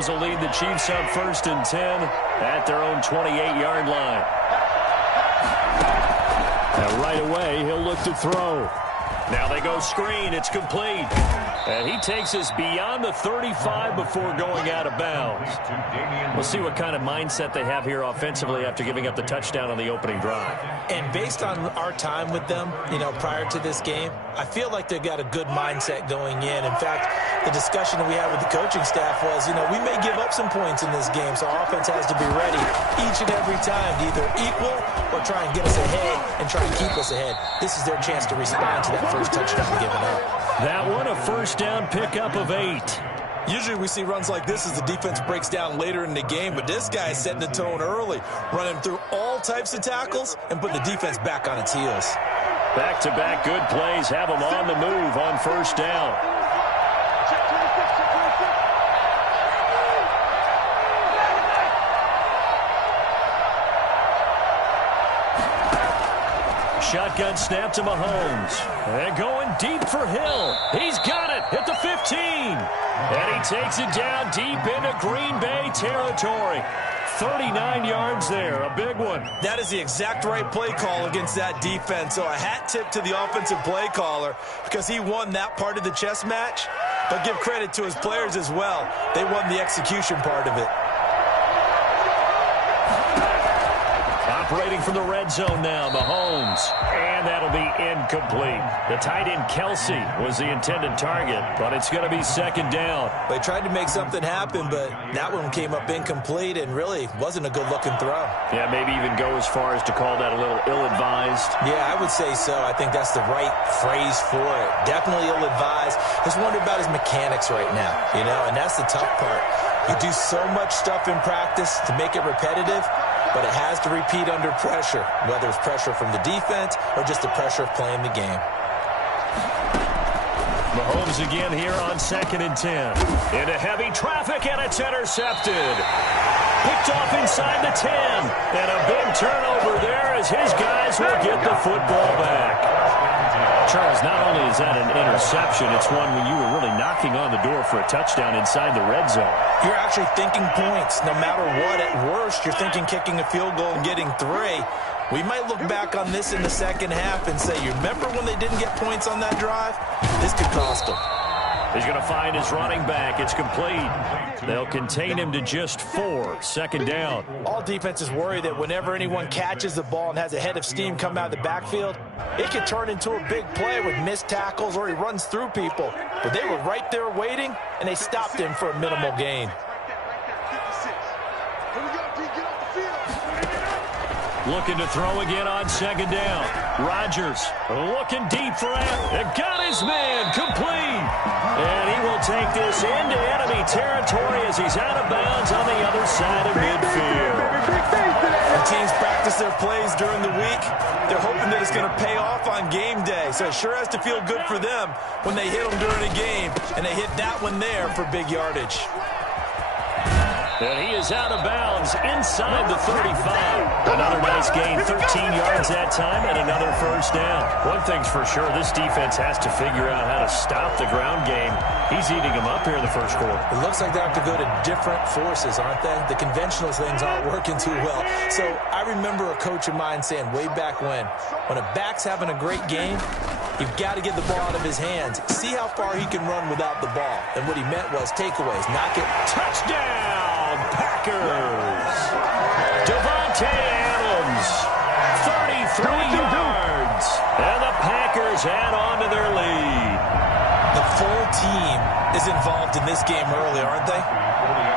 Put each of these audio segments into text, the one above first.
Mahomes will lead the Chiefs up 1st and 10 at their own 28-yard line. And right away, he'll look to throw. Now they go screen. It's complete. And he takes us beyond the 35 before going out of bounds. We'll see what kind of mindset they have here offensively after giving up the touchdown on the opening drive. And based on our time with them, prior to this game, I feel like they've got a good mindset going in. In fact, the discussion that we had with the coaching staff was, we may give up some points in this game, so our offense has to be ready each and every time to either equal or try and get us ahead and try and keep us ahead. This is their chance to respond to that first touchdown given up. That one, a first down pickup of 8. Usually we see runs like this as the defense breaks down later in the game, but this guy is setting the tone early, running through all types of tackles and put the defense back on its heels. Back-to-back good plays have them on the move on first down. Shotgun snap to Mahomes. And going deep for Hill. He's got it at the 15. And he takes it down deep into Green Bay territory. 39 yards there, a big one. That is the exact right play call against that defense. So a hat tip to the offensive play caller because he won that part of the chess match. But give credit to his players as well. They won the execution part of it. Operating from the red zone now, Mahomes. And that'll be incomplete. The tight end, Kelsey, was the intended target, but it's going to be 2nd down. They tried to make something happen, but that one came up incomplete and really wasn't a good-looking throw. Yeah, maybe even go as far as to call that a little ill-advised. Yeah, I would say so. I think that's the right phrase for it. Definitely ill-advised. Just wonder about his mechanics right now, and that's the tough part. You do so much stuff in practice to make it repetitive, but it has to repeat under pressure, whether it's pressure from the defense or just the pressure of playing the game. Mahomes again here on 2nd and 10. Into heavy traffic, and it's intercepted. Picked off inside the 10. And a big turnover there as his guys will get the football back. Charles, not only is that an interception, it's one when you were really knocking on the door for a touchdown inside the red zone. You're actually thinking points. No matter what, at worst, you're thinking kicking a field goal and getting 3. We might look back on this in the second half and say, you remember when they didn't get points on that drive? This could cost them. He's going to find his running back. It's complete. They'll contain him to just 4. 2nd down. All defenses worry that whenever anyone catches the ball and has a head of steam come out of the backfield, it could turn into a big play with missed tackles or he runs through people. But they were right there waiting, and they stopped him for a minimal gain. Looking to throw again on 2nd down. Rodgers looking deep for it. Got his man complete. And he will take this into enemy territory as he's out of bounds on the other side of midfield. The teams practice their plays during the week. They're hoping that it's going to pay off on game day. So it sure has to feel good for them when they hit them during a game. And they hit that one there for big yardage. And he is out of bounds inside the 35. Another nice gain, 13 yards that time, and another first down. One thing's for sure, this defense has to figure out how to stop the ground game. He's eating them up here in the first quarter. It looks like they have to go to different forces, aren't they? The conventional things aren't working too well. So I remember a coach of mine saying way back when a back's having a great game, you've got to get the ball out of his hands. See how far he can run without the ball. And what he meant was takeaways, knock it. Touchdown, Packers! Davante Adams, 33 yards. And the Packers add on to their lead. The full team is involved in this game early, aren't they?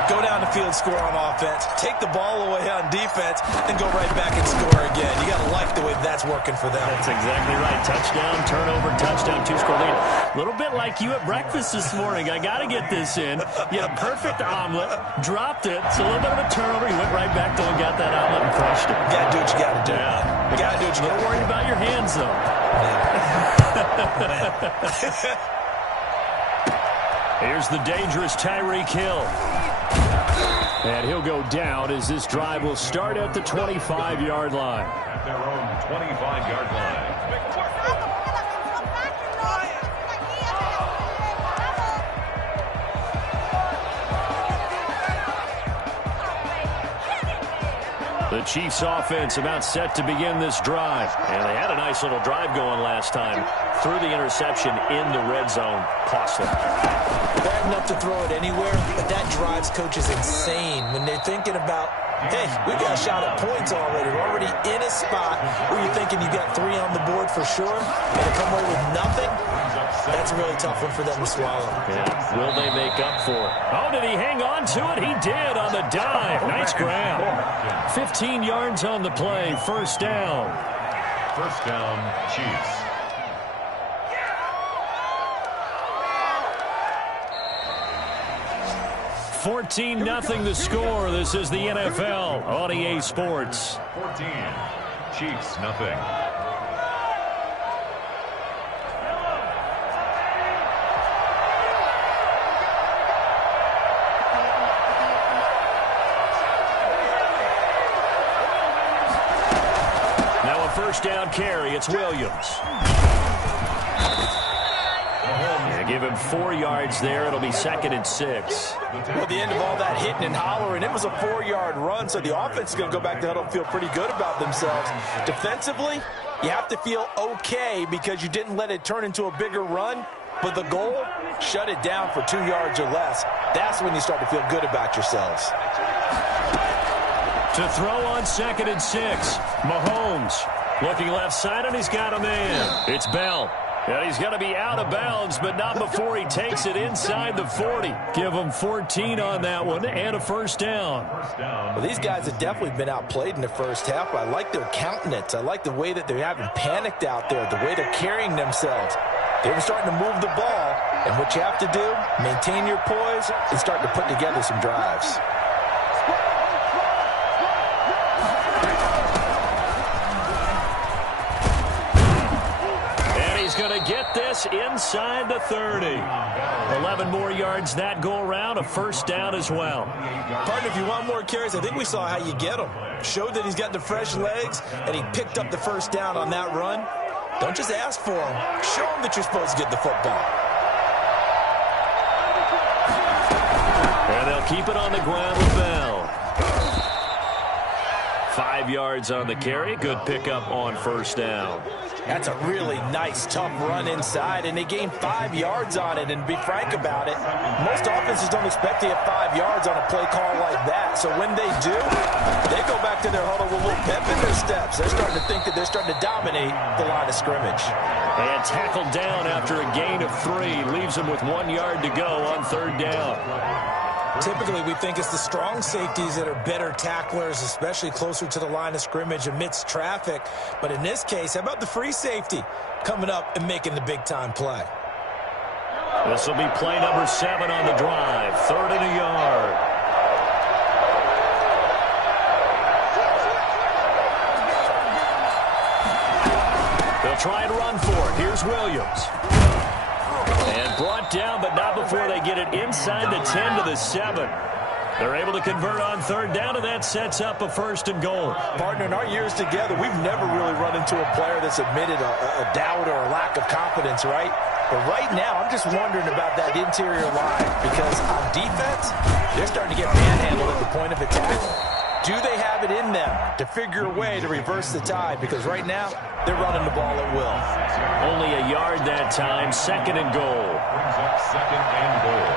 Go down the field, score on offense, take the ball away on defense, and go right back and score again. You got to like the way that's working for them. That's exactly right. Touchdown, turnover, touchdown, 2-score lead. A little bit like you at breakfast this morning. I got to get this in. You had a perfect omelet, dropped it. It's a little bit of a turnover. You went right back though and got that omelet and crushed it. You got to do what you got to do. Yeah. You got to do what you got to do. Don't worry about your hands, though. Here's the dangerous Tyreek Hill. And he'll go down as this drive will start at the 25-yard line. At their own 25-yard line. The Chiefs offense about set to begin this drive. And they had a nice little drive going last time. Threw the interception in the red zone. Costly. Bad enough to throw it anywhere, but that drives coaches insane when they're thinking about, hey, we got a shot at points already. We're already in a spot where you're thinking you got 3 on the board for sure, and to come away with nothing, that's a really tough one for them to swallow. Yeah. Will they make up for it? Oh, did he hang on to it? He did on the dive. Nice grab. 15 yards on the play. First down. First down, Chiefs. $14-0 the score. This is the NFL on EA Sports. 14. Chiefs, nothing. Now a first down carry. It's Williams. Give him 4 yards there. It'll be 2nd and 6. Well, at the end of all that hitting and hollering, it was a 4-yard run, so the offense is going to go back to huddle and feel pretty good about themselves. Defensively, you have to feel okay because you didn't let it turn into a bigger run, but the goal, shut it down for 2 yards or less. That's when you start to feel good about yourselves. To throw on 2nd and 6, Mahomes looking left side, and he's got a man. It's Bell. And he's going to be out of bounds, but not before he takes it inside the 40. Give him 14 on that one and a first down. Well, these guys have definitely been outplayed in the first half. I like their countenance. I like the way that they haven't panicked out there, the way they're carrying themselves. They're starting to move the ball, and what you have to do, maintain your poise and start to put together some drives. Going to get this inside the 30. 11 more yards that go around, a first down as well. Partner, if you want more carries, I think we saw how you get them. Showed that he's got the fresh legs, and he picked up the first down on that run. Don't just ask for him. Show him that you're supposed to get the football. And they'll keep it on the ground with Bell. 5 yards on the carry. Good pickup on first down. That's a really nice, tough run inside, and they gained 5 yards on it. And to be frank about it, most offenses don't expect to get 5 yards on a play call like that. So when they do, they go back to their huddle with a little pep in their steps. They're starting to think that they're starting to dominate the line of scrimmage. And tackled down after a gain of 3. Leaves them with 1 yard to go on third down. Typically, we think it's the strong safeties that are better tacklers, especially closer to the line of scrimmage amidst traffic. But in this case, how about the free safety coming up and making the big-time play? This will be play number 7 on the drive. 3rd and a yard. They'll try and run for it. Here's Williams. And brought down, but not before they get it inside the 10 to the 7. They're able to convert on third down, and that sets up a 1st and goal. Partner, in our years together, we've never really run into a player that's admitted a doubt or a lack of confidence, right? But right now, I'm just wondering about that interior line because on defense, they're starting to get manhandled at the point of attack. Do they have it in them to figure a way to reverse the tide? Because right now, they're running the ball at will. Only a yard that time, 2nd and goal. Brings up 2nd and goal.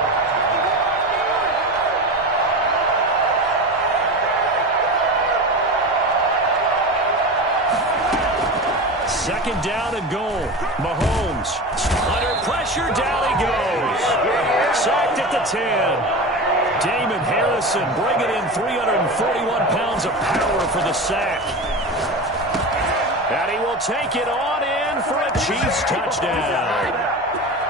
Second down and goal. Mahomes under pressure, down he goes. Sacked at the 10. Damon Harrison bringing in 341 pounds of power for the sack. And he will take it on in for a Chiefs touchdown.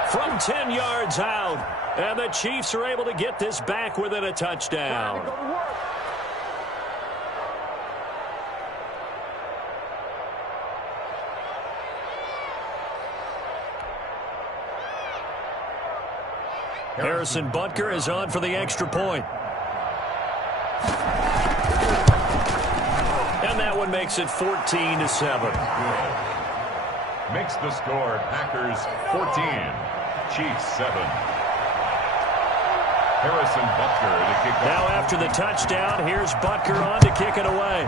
From 10 yards out, and the Chiefs are able to get this back within a touchdown. Harrison Butker is on for the extra point. And that one makes it 14-7. Makes the score Packers 14, Chiefs 7. Harrison Butker to kick off. Now after the touchdown, here's Butker on to kick it away.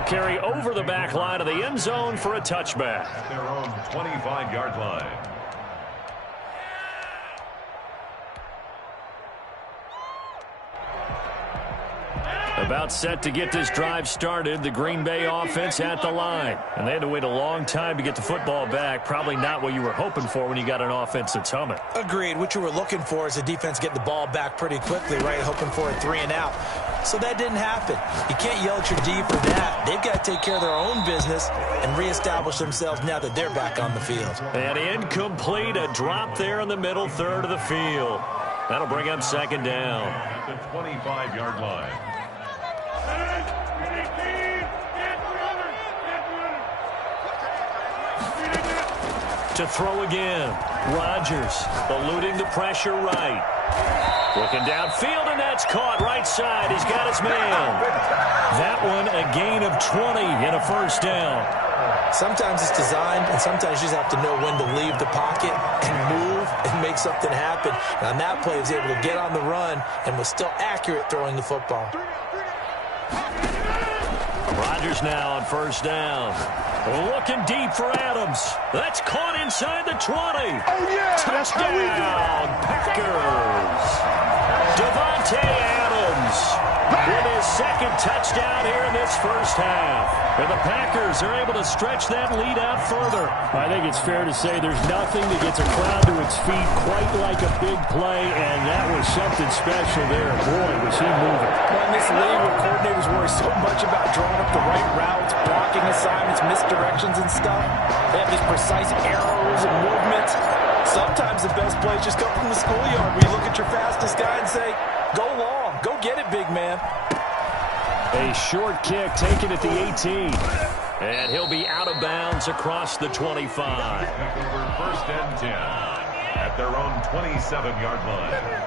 They'll carry over the back line of the end zone for a touchback. At their own 25-yard line. About set to get this drive started, the Green Bay offense at the line. And they had to wait a long time to get the football back. Probably not what you were hoping for when you got an offense that's humming. Agreed. What you were looking for is the defense getting the ball back pretty quickly, right? Hoping for a 3-and-out. So that didn't happen. You can't yell at your D for that. They've got to take care of their own business and reestablish themselves now that they're back on the field. And incomplete, a drop there in the middle third of the field. That'll bring up second down. At the 25-yard line. To throw again. Rodgers eluding the pressure right. Looking downfield, and that's caught right side. He's got his man. That one a gain of 20 and a first down. Sometimes it's designed, and sometimes you just have to know when to leave the pocket and move and make something happen. And on that play, he was able to get on the run and was still accurate throwing the football. Rodgers now on first down. Looking deep for Adams. That's caught inside the 20. Touchdown, Packers. Davante Adams with his second touchdown here in this first half. And the Packers are able to stretch that lead out further. I think it's fair to say there's nothing that gets a crowd to its feet quite like a big play, and that was something special there. Boy, was he moving. Well, in this league where coordinators worry so much about drawing up the right routes, blocking assignments, misdirections and stuff, they have these precise arrows and movements. Sometimes the best plays just come from the schoolyard where you look at your fastest guy and say, go long, go get it, big man. A short kick taken at the 18. And he'll be out of bounds across the 25. First and 10 at their own 27-yard line.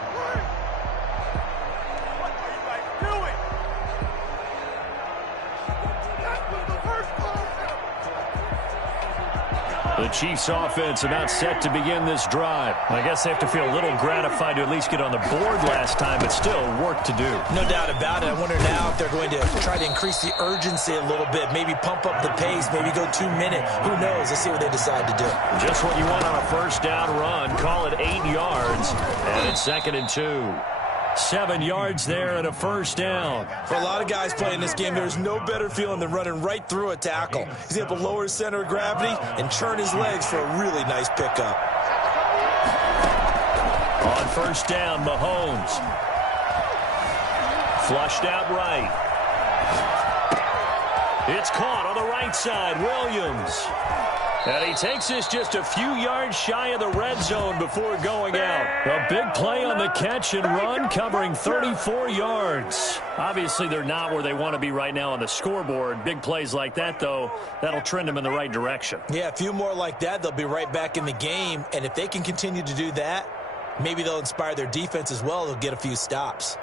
The Chiefs offense about set to begin this drive. I guess they have to feel a little gratified to at least get on the board last time, but still work to do. No doubt about it. I wonder now if they're going to try to increase the urgency a little bit, maybe pump up the pace, maybe go 2 minute. Who knows? Let's see what they decide to do. Just what you want on a first down run. Call it 8 yards, and it's 2nd and 2. 7 yards there and a first down. For a lot of guys playing this game, there's no better feeling than running right through a tackle. He's able to lower his center of gravity and churn his legs for a really nice pickup. On first down, Mahomes. Flushed out right. It's caught on the right side, Williams. And he takes this just a few yards shy of the red zone before going out. A big play on the catch and run, covering 34 yards. Obviously, they're not where they want to be right now on the scoreboard. Big plays like that, though, that'll trend them in the right direction. Yeah, a few more like that, they'll be right back in the game. And if they can continue to do that, maybe they'll inspire their defense as well. They'll get a few stops.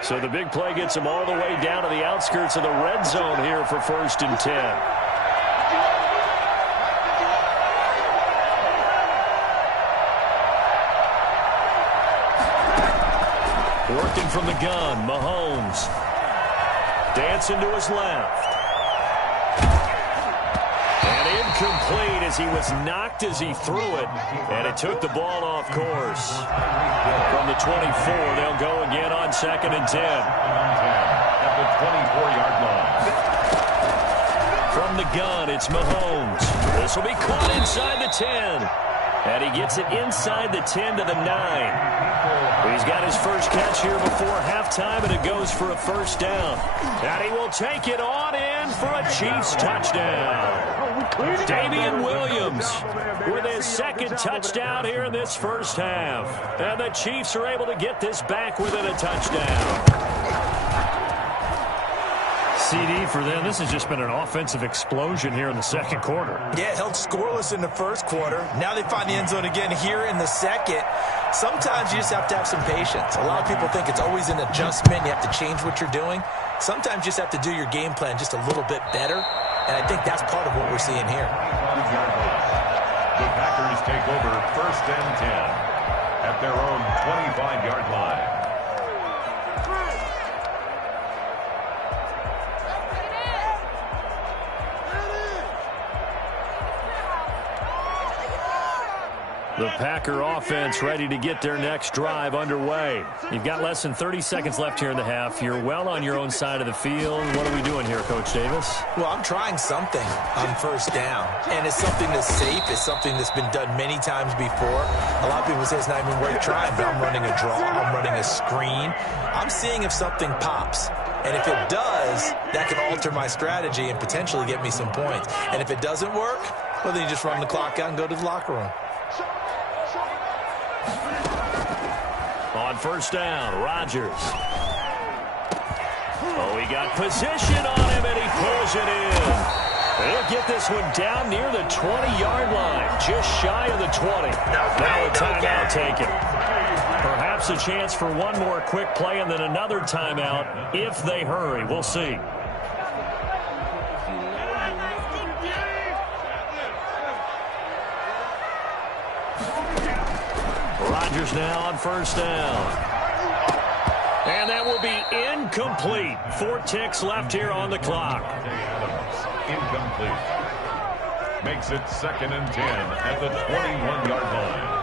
So the big play gets them all the way down to the outskirts of the red zone here for 1st and 10. Working from the gun, Mahomes. Dancing to his left. And incomplete as he was knocked as he threw it. And it took the ball off course. From the 24, they'll go again on 2nd and 10. At the 24-yard line. From the gun, it's Mahomes. This will be caught inside the 10. And he gets it inside the 10 to the 9. He's got his first catch here before halftime, and it goes for a first down. And he will take it on in for a Chiefs touchdown. Damian Williams with his second touchdown here in this first half. And the Chiefs are able to get this back within a touchdown. CD for them. This has just been an offensive explosion here in the second quarter. Yeah, held scoreless in the first quarter. Now they find the end zone again here in the second. Sometimes you just have to have some patience. A lot of people think it's always an adjustment. You have to change what you're doing. Sometimes you just have to do your game plan just a little bit better. And I think that's part of what we're seeing here. The Packers take over 1st and 10 at their own 25-yard line. The Packer offense ready to get their next drive underway. You've got less than 30 seconds left here in the half. You're well on your own side of the field. What are we doing here, Coach Davis? Well, I'm trying something on first down, and it's something that's safe. It's something that's been done many times before. A lot of people say it's not even worth trying, but I'm running a draw. I'm running a screen. I'm seeing if something pops. And if it does, that can alter my strategy and potentially get me some points. And if it doesn't work, well, then you just run the clock out and go to the locker room. On first down, Rodgers. Oh, he got position on him, and he pulls it in. They'll get this one down near the 20-yard line, just shy of the 20. Now a timeout taken. Perhaps a chance for one more quick play and then another timeout if they hurry. We'll see. Rodgers now on first down. And that will be incomplete. 4 ticks left here on the clock. Incomplete. Makes it 2nd and 10 at the 21-yard line.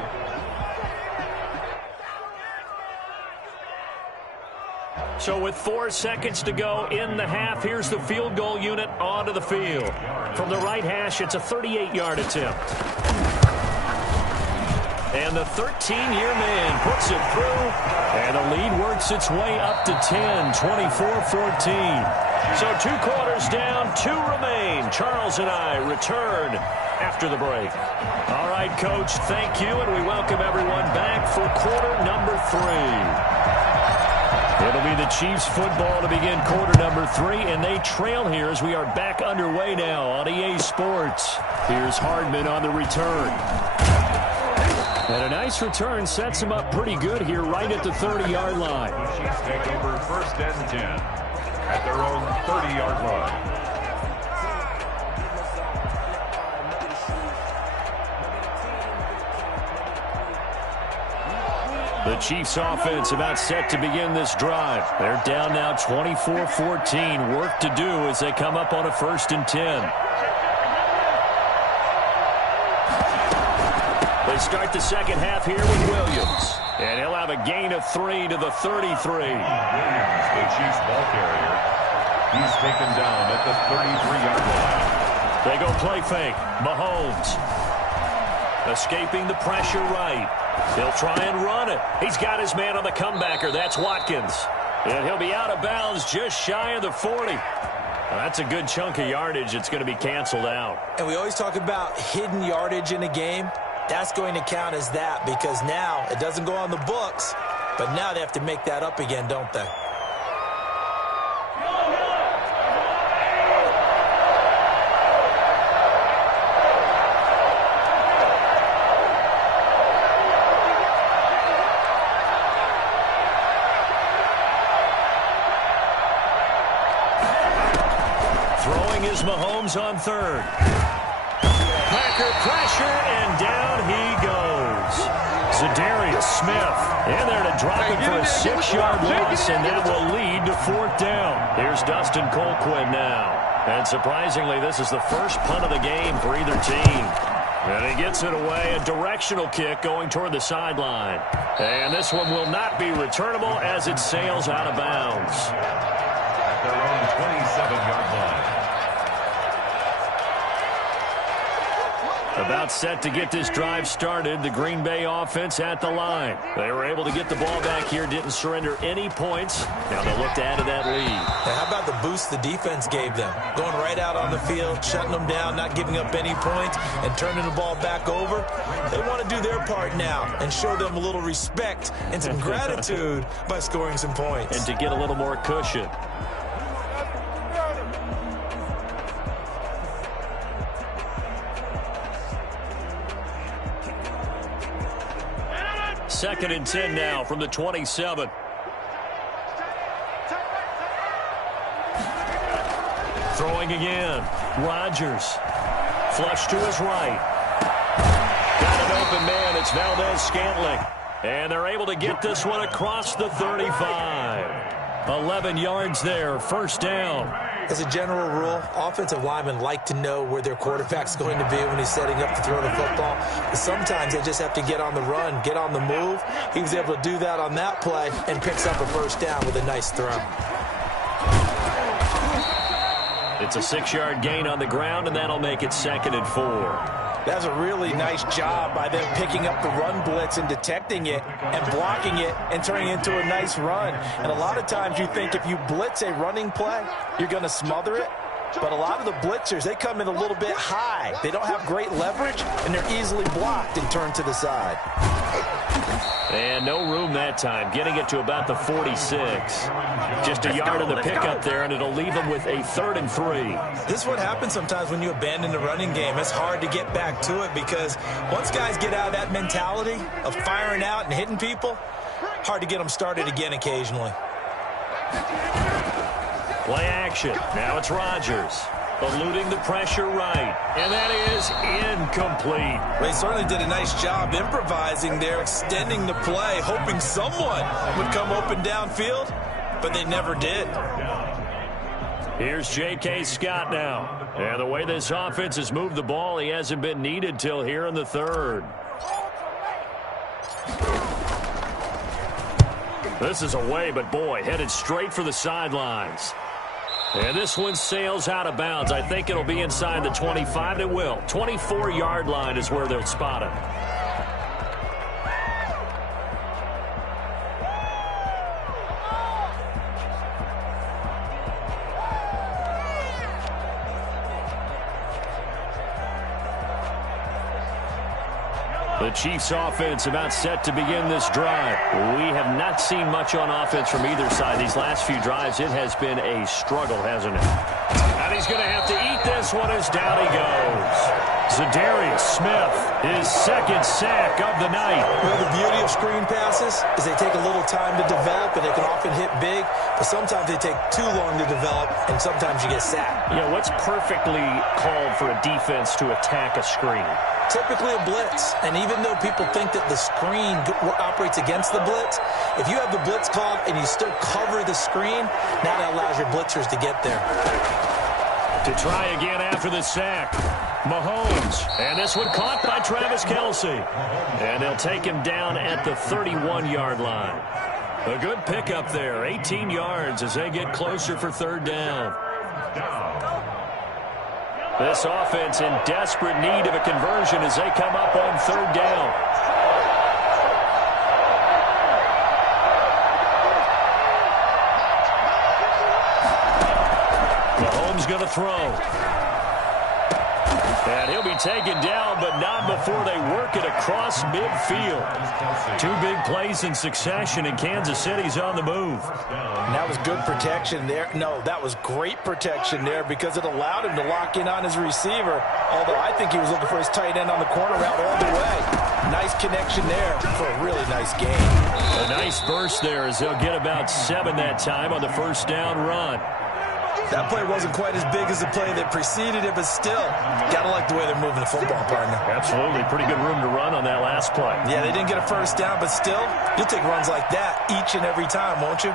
So with 4 seconds to go in the half, here's the field goal unit onto the field. From the right hash, it's a 38-yard attempt. And the 13-year man puts it through, and the lead works its way up to 10, 24-14. So 2 quarters down, 2 remain. Charles and I return after the break. All right, Coach, thank you, and we welcome everyone back for quarter number 3. It'll be the Chiefs football to begin quarter number 3, and they trail here as we are back underway now on EA Sports. Here's Hardman on the return. And a nice return sets him up pretty good here right at the 30-yard line. Chiefs take over 1st and 10 at their own 30-yard line. The Chiefs offense about set to begin this drive. They're down now 24-14. Work to do as they come up on a 1st and 10. They start the second half here with Williams. And he'll have a gain of 3 to the 33. Williams, the Chiefs ball carrier. He's taken down at the 33-yard line. They go play fake. Mahomes. Escaping the pressure right. He'll try and run it. He's got his man on the comebacker. That's Watkins. And he'll be out of bounds just shy of the 40. Well, that's a good chunk of yardage. It's going to be canceled out. And we always talk about hidden yardage in a game. That's going to count as that because now it doesn't go on the books, but now they have to make that up again, don't they? Throwing is Mahomes on 3rd. Packer pressure, and down he goes. Za'Darius Smith in there to drop it for a 6-yard loss, and that will lead to 4th down. Here's Dustin Colquitt now. And surprisingly, this is the first punt of the game for either team. And he gets it away, a directional kick going toward the sideline. And this one will not be returnable as it sails out of bounds. At their own 27-yard line. About set to get this drive started, the Green Bay offense at the line. They were able to get the ball back here, didn't surrender any points. Now they'll look to add to that lead. Now, how about the boost the defense gave them? Going right out on the field, shutting them down, not giving up any points, and turning the ball back over. They want to do their part now and show them a little respect and some gratitude by scoring some points. And to get a little more cushion. Second and 10 now from the 27. Throwing again. Rodgers. Flush to his right. Got an open man. It's Valdez Scantling. And they're able to get this one across the 35. 11 yards there, first down. As a general rule, offensive linemen like to know where their quarterback's going to be when he's setting up to throw the football. But sometimes they just have to get on the run, get on the move. He was able to do that on that play and picks up a first down with a nice throw. It's a 6-yard gain on the ground, and that'll make it 2nd and 4. That's a really nice job by them picking up the run blitz and detecting it and blocking it and turning it into a nice run. And a lot of times you think if you blitz a running play, you're going to smother it. But a lot of the blitzers, they come in a little bit high. They don't have great leverage, and they're easily blocked and turned to the side. And no room that time, getting it to about the 46. Just a yard of the pickup there, and it'll leave them with a 3rd and 3. This is what happens sometimes when you abandon the running game. It's hard to get back to it because once guys get out of that mentality of firing out and hitting people, hard to get them started again occasionally. Play action. Now it's Rodgers. Eluding the pressure right. And that is incomplete. They certainly did a nice job improvising there, extending the play, hoping someone would come open downfield, but they never did. Here's J.K. Scott now. And the way this offense has moved the ball, he hasn't been needed till here in the 3rd. This is away, but boy, headed straight for the sidelines. And this one sails out of bounds. I think it'll be inside the 25, and it will. 24-yard line is where they'll spot it. The Chiefs offense about set to begin this drive. We have not seen much on offense from either side. These last few drives, it has been a struggle, hasn't it? And he's going to have to eat this one as down he goes. Za'Darius Smith, his 2nd sack of the night. Well, the beauty of screen passes is they take a little time to develop, and they can often hit big, but sometimes they take too long to develop, and sometimes you get sacked. Yeah, what's perfectly called for a defense to attack a screen? Typically a blitz, and even though people think that the screen operates against the blitz, if you have the blitz called and you still cover the screen, now that allows your blitzers to get there. To try again after the sack, Mahomes, and this one caught by Travis Kelce. And they'll take him down at the 31-yard line. A good pickup there, 18 yards as they get closer for 3rd down. This offense in desperate need of a conversion as they come up on 3rd down. Mahomes going to throw. And he'll be taken down, but not before they work it across midfield. 2 big plays in succession, and Kansas City's on the move. And that was good protection there. No, that was great protection there because it allowed him to lock in on his receiver, although I think he was looking for his tight end on the corner route all the way. Nice connection there for a really nice game. A nice burst there as they'll get about 7 that time on the 1st down run. That play wasn't quite as big as the play that preceded it, but still, gotta like the way they're moving the football, partner. Absolutely. Pretty good room to run on that last play. Yeah, they didn't get a first down, but still, you'll take runs like that each and every time, won't you?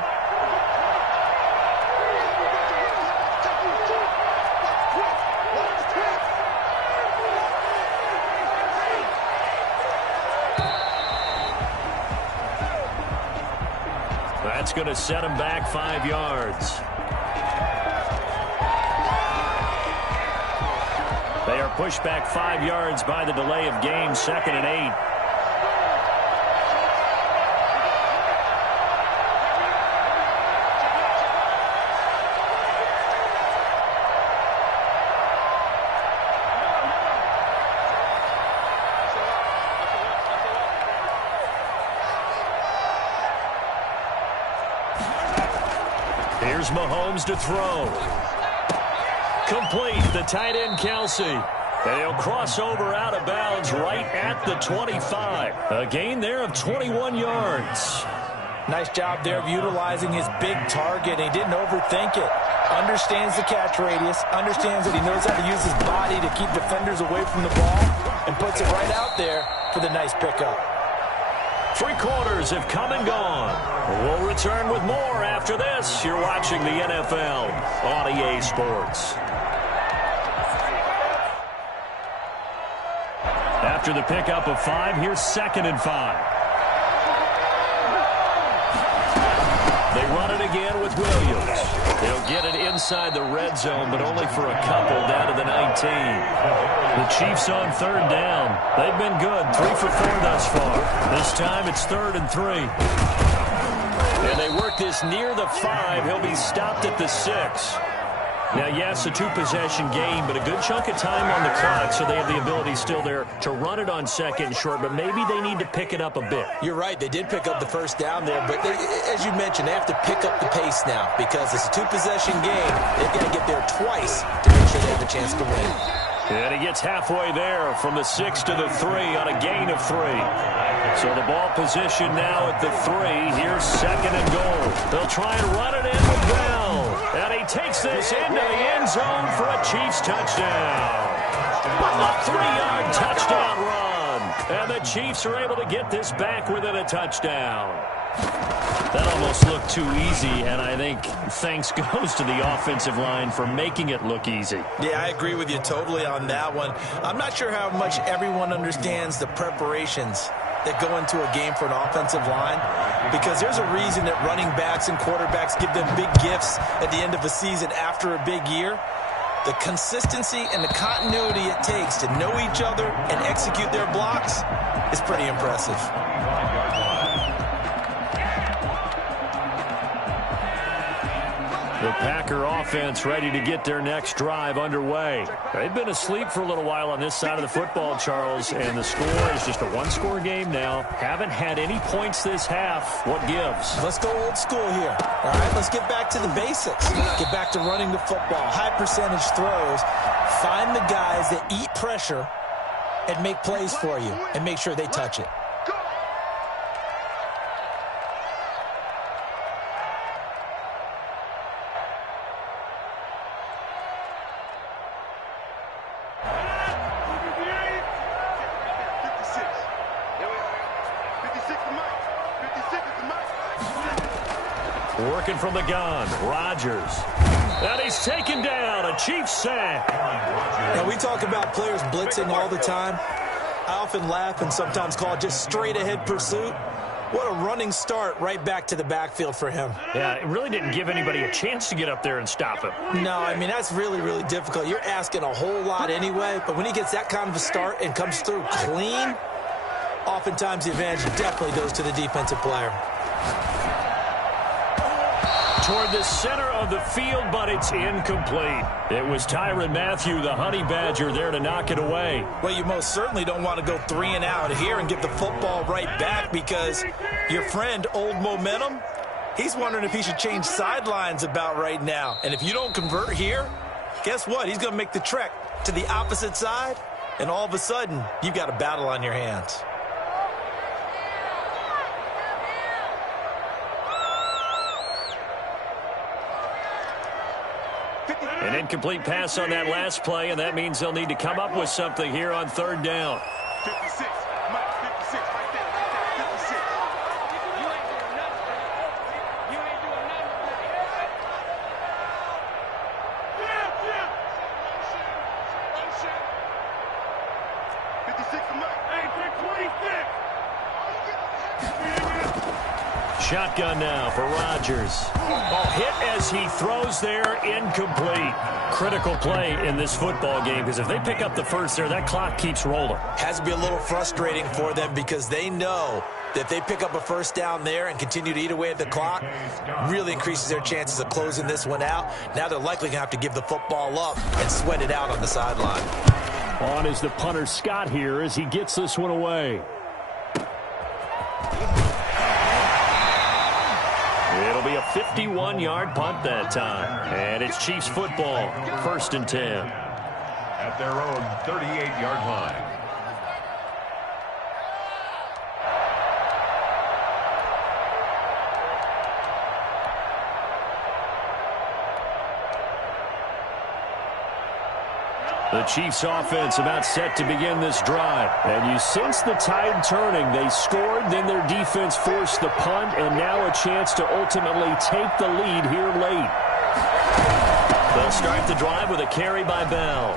That's going to set him back 5 yards. They are pushed back 5 yards by the delay of game, 2nd and 8. Here's Mahomes to throw. Complete, the tight end Kelce. And he'll cross over out of bounds right at the 25. A gain there of 21 yards. Nice job there of utilizing his big target. He didn't overthink it. Understands the catch radius. Understands that he knows how to use his body to keep defenders away from the ball. And puts it right out there for the nice pickup. 3 quarters have come and gone. We'll return with more after this. You're watching the NFL on EA Sports. After the pickup of 5, here's 2nd and 5. They run it again with Williams. They'll get it inside the red zone, but only for a couple down to the 19. The Chiefs on 3rd down. They've been good, 3 for 4 thus far. This time it's 3rd and 3. And they work this near the 5. He'll be stopped at the 6. Now, yes, a 2-possession game, but a good chunk of time on the clock, so they have the ability still there to run it on 2nd and short, but maybe they need to pick it up a bit. You're right. They did pick up the 1st down there, but as you mentioned, they have to pick up the pace now because it's a 2-possession game. They've got to get there twice to make sure they have a chance to win. And he gets halfway there from the 6 to the 3 on a gain of 3. So the ball position now at the 3. Here's 2nd and goal. They'll try and run it in with Bell. And he takes this into the end zone for a Chiefs touchdown. A 3-yard touchdown run. And the Chiefs are able to get this back within a touchdown. That almost looked too easy, and I think thanks goes to the offensive line for making it look easy. Yeah, I agree with you totally on that one. I'm not sure how much everyone understands the preparations that go into a game for an offensive line, because there's a reason that running backs and quarterbacks give them big gifts at the end of a season after a big year. The consistency and the continuity it takes to know each other and execute their blocks is pretty impressive. The Packer offense ready to get their next drive underway. They've been asleep for a little while on this side of the football, Charles, and the score is just a 1-score game now. Haven't had any points this half. What gives? Let's go old school here. All right, let's get back to the basics. Get back to running the football, high percentage throws. Find the guys that eat pressure and make plays for you and make sure they touch it. Working from the gun, Rodgers. And he's taken down, a Chiefs sack. Now, we talk about players blitzing all the time. I often laugh and sometimes call it just straight-ahead pursuit. What a running start right back to the backfield for him. Yeah, it really didn't give anybody a chance to get up there and stop him. No, I mean, that's really, really difficult. You're asking a whole lot anyway, but when he gets that kind of a start and comes through clean, oftentimes the advantage definitely goes to the defensive player. Toward the center of the field, but it's incomplete. It was Tyrann Mathieu, the Honey Badger, there to knock it away. Well, you most certainly don't want to go 3 and out here and get the football right back, because your friend, Old Momentum, he's wondering if he should change sidelines about right now. And if you don't convert here, guess what? He's going to make the trek to the opposite side, and all of a sudden, you've got a battle on your hands. An incomplete pass on that last play, and that means they'll need to come up with something here on 3rd down. 56. Mike, 56. Right there. 56. You ain't doing nothing. You ain't doing nothing. Yeah. 56 to Mike. Hey, 26. Shotgun now for Rodgers. Hit as he throws there, incomplete. Critical play in this football game, because if they pick up the first there, that clock keeps rolling. Has to be a little frustrating for them, because they know that if they pick up a 1st down there and continue to eat away at the clock, really increases their chances of closing this one out. Now they're likely going to have to give the football up and sweat it out on the sideline. On is the punter Scott here as he gets this one away. It'll be a 51-yard punt that time. And it's Chiefs football, 1st and 10. At their own 38-yard line. The Chiefs offense about set to begin this drive. And you sense the tide turning. They scored, then their defense forced the punt, and now a chance to ultimately take the lead here late. They'll start the drive with a carry by Bell.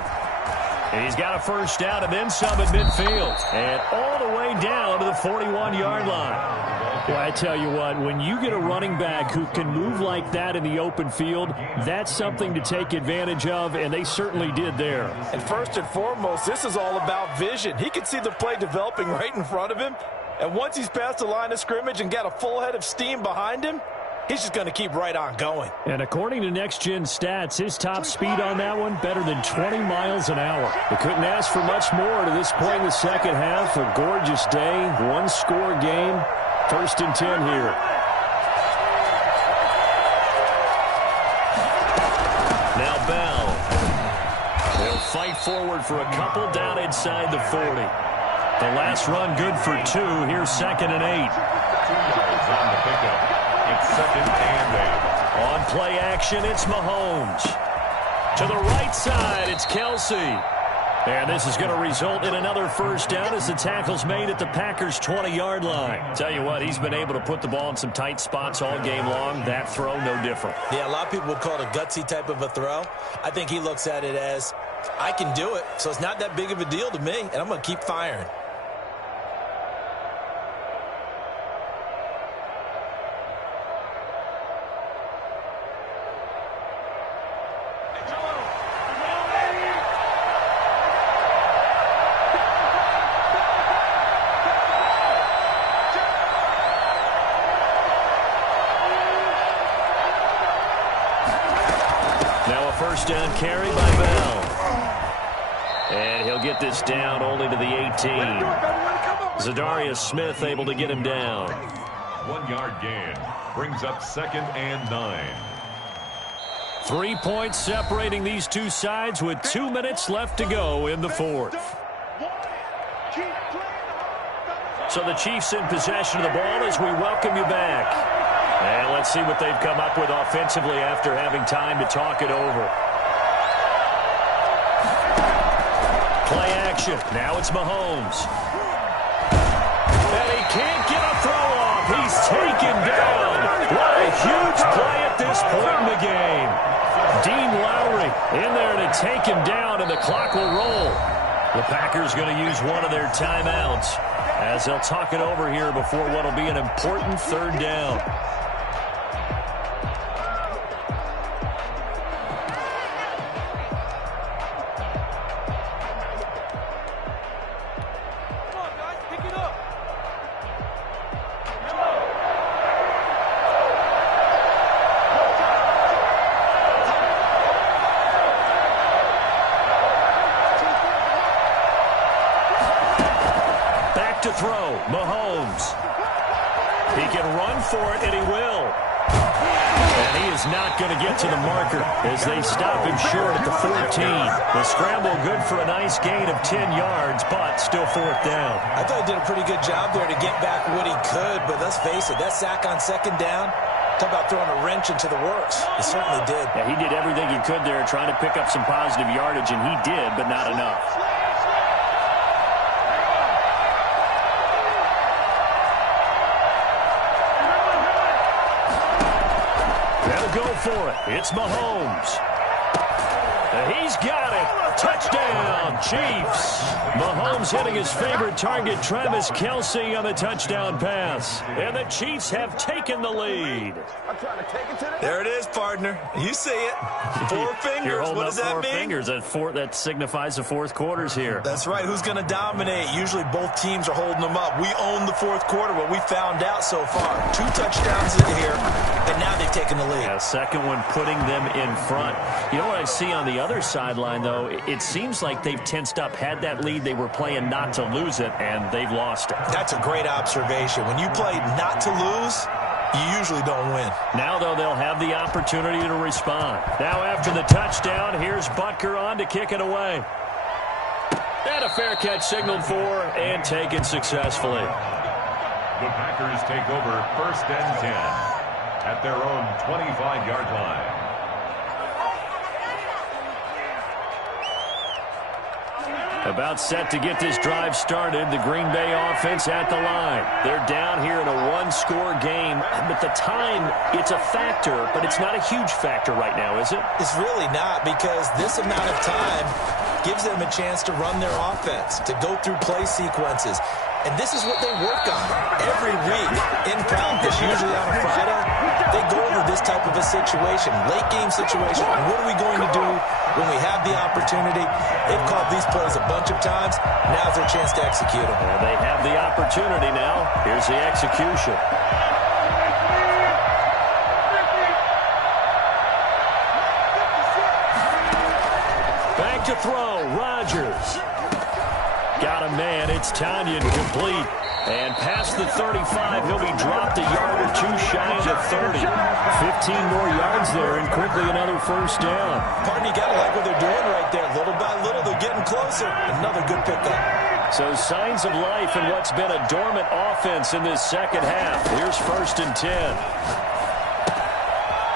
And he's got a first down and then some at midfield. And all the way down to the 41-yard line. Well, I tell you what, when you get a running back who can move like that in the open field, that's something to take advantage of, and they certainly did there. And first and foremost, this is all about vision. He can see the play developing right in front of him, and once he's past the line of scrimmage and got a full head of steam behind him, he's just going to keep right on going. And according to Next Gen Stats, his top speed on that one, better than 20 miles an hour. They couldn't ask for much more to this point in the second half. A gorgeous day, one-score game. First and 10 here. Now Bell. They'll fight forward for a couple down inside the 40. The last run good for 2. Here's 2nd and 8. 2 yards on the pickup. It's 2nd and 8. On play action, it's Mahomes. To the right side, it's Kelsey. And this is going to result in another first down as the tackle's made at the Packers' 20-yard line. Tell you what, he's been able to put the ball in some tight spots all game long. That throw, no different. Yeah, a lot of people would call it a gutsy type of a throw. I think he looks at it as, I can do it, so it's not that big of a deal to me, and I'm going to keep firing. First down carry by Bell. And he'll get this down only to the 18. Zadarius Smith able to get him down. 1-yard gain brings up 2nd and 9. 3 points separating these two sides with 2 minutes left to go in the fourth. So the Chiefs in possession of the ball as we welcome you back. And let's see what they've come up with offensively after having time to talk it over. Play action. Now it's Mahomes. And he can't get a throw off. He's taken down. What a huge play at this point in the game. Dean Lowry in there to take him down, and the clock will roll. The Packers going to use one of their timeouts as they'll talk it over here before what will be an important third down. To throw, Mahomes. He can run for it, and he will. And he is not going to get to the marker as they stop him short at the 14. The scramble good for a nice gain of 10 yards, but still fourth down. I thought he did a pretty good job there to get back what he could, but let's face it, that sack on 2nd down, talk about throwing a wrench into the works. He certainly did. Yeah, he did everything he could there trying to pick up some positive yardage, and he did, but not enough. Go for it. It's Mahomes. He's got it. Touchdown, Chiefs. Mahomes hitting his favorite target, Travis Kelce, on the touchdown pass. And the Chiefs have taken the lead. There it is, partner. You see it. 4 fingers. What does that mean? 4 fingers. That signifies the fourth quarter's here. That's right. Who's going to dominate? Usually both teams are holding them up. We own the fourth quarter, what we found out so far. 2 touchdowns in here, and now they've taken the lead. Yeah, second one putting them in front. You know what I see on the other sideline, though? It seems like they've tensed up. Had that lead, they were playing not to lose it, and they've lost it. That's a great observation. When you play not to lose, you usually don't win. Now, though, they'll have the opportunity to respond. Now, after the touchdown, here's Butker on to kick it away. And a fair catch signaled for and taken successfully. The Packers take over 1st and 10 at their own 25-yard line. About set to get this drive started. The Green Bay offense at the line. They're down here in a one-score game. But the time, it's a factor, but it's not a huge factor right now, is it? It's really not, because this amount of time gives them a chance to run their offense, to go through play sequences. And this is what they work on every week in practice, usually on a Friday. They go over this type of a situation, late game situation. What are we going to do when we have the opportunity? They've called these plays a bunch of times. Now's their chance to execute them. Well, they have the opportunity now. Here's the execution. Back to throw, Rodgers. Got a man, it's Tonyan, complete. And past the 35, he'll be dropped a yard or two shy of the 30. 15 more yards there, and quickly another first down. Pardon, you got to like what they're doing right there. Little by little, they're getting closer. Another good pickup. So signs of life in what's been a dormant offense in this second half. Here's 1st and 10.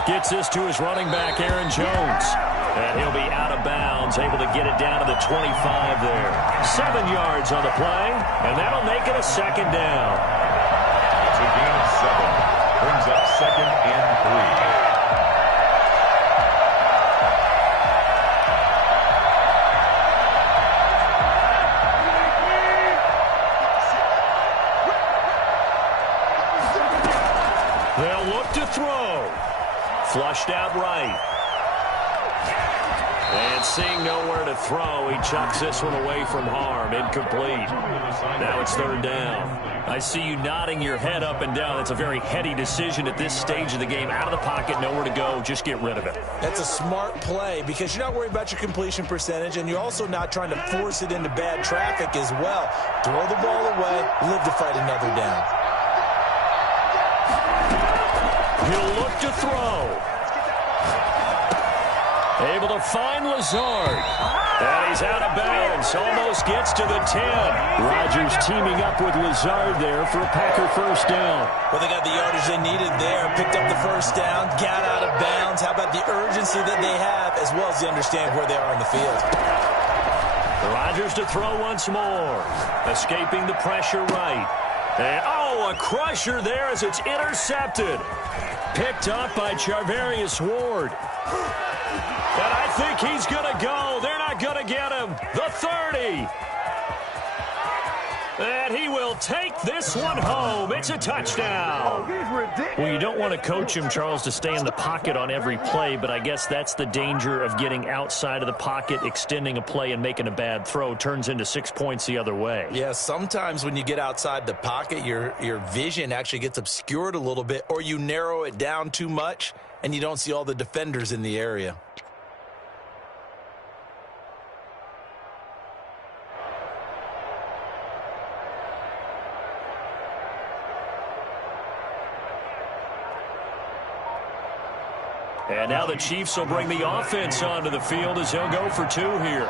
Gets this to his running back, Aaron Jones. And he'll be out of bounds, able to get it down to the 25 there. 7 yards on the play, and that'll make it a second down. It's a gain of 7. Brings up 2nd and 3. They'll look to throw. Flushed out right. And seeing nowhere to throw, he chucks this one away from harm. Incomplete. Now it's 3rd down. I see you nodding your head up and down. That's a very heady decision at this stage of the game. Out of the pocket, nowhere to go. Just get rid of it. That's a smart play, because you're not worried about your completion percentage, and you're also not trying to force it into bad traffic as well. Throw the ball away, live to fight another down. He'll look to throw. Able to find Lazard. And he's out of bounds. Almost gets to the 10. Rodgers teaming up with Lazard there for a Packer first down. Well, they got the yardage they needed there. Picked up the first down. Got out of bounds. How about the urgency that they have, as well as they understand where they are in the field. Rodgers to throw once more. Escaping the pressure right. And, a crusher there as it's intercepted. Picked up by Charvarius Ward. And I think he's going to go. They're not going to get him. The 30. And he will take this one home. It's a touchdown. Well, you don't want to coach him, Charles, to stay in the pocket on every play, but I guess that's the danger of getting outside of the pocket, extending a play, and making a bad throw. Turns into 6 points the other way. Yeah, sometimes when you get outside the pocket, your vision actually gets obscured a little bit, or you narrow it down too much, and you don't see all the defenders in the area. And now the Chiefs will bring the offense onto the field as they'll go for 2 here.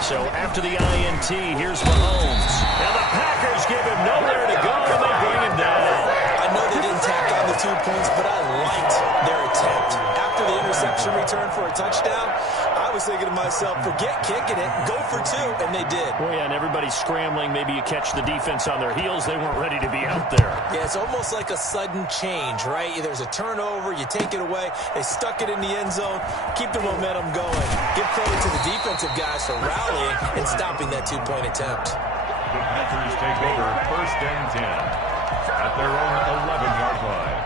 So after the INT, here's Mahomes. And the Packers give him nowhere to go, and they bring him down. I know they didn't tack on the 2 points, but I liked their attempt. After the interception return for a touchdown, I was thinking to myself, forget kicking it, go for 2, and they did. Well, yeah, and everybody's scrambling. Maybe you catch the defense on their heels. They weren't ready to be out there. Yeah, it's almost like a sudden change, right? There's a turnover, you take it away, they stuck it in the end zone, keep the momentum going. Give credit to the defensive guys for rallying and stopping that 2-point attempt. The Packers take over 1st and 10 at their own 11-yard line.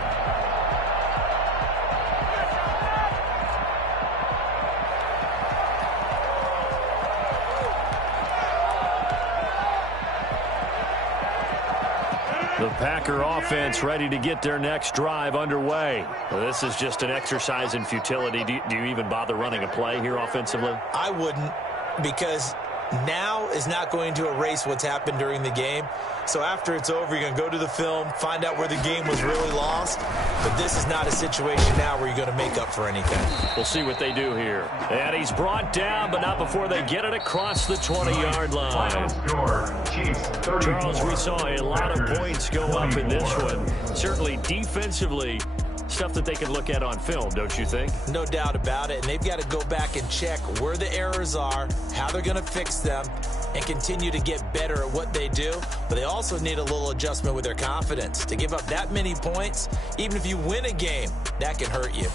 The Packer offense ready to get their next drive underway. Well, this is just an exercise in futility. Do you even bother running a play here offensively? I wouldn't, because now is not going to erase what's happened during the game. So after it's over, you're going to go to the film, find out where the game was really lost. But this is not a situation now where you're going to make up for anything. We'll see what they do here. And he's brought down, but not before they get it across the 20-yard line. Charles, we saw a lot of points go up in this one. Certainly defensively, stuff that they can look at on film, don't you think? No doubt about it. And they've got to go back and check where the errors are, how they're going to fix them, and continue to get better at what they do. But they also need a little adjustment with their confidence. To give up that many points, even if you win a game, that can hurt you.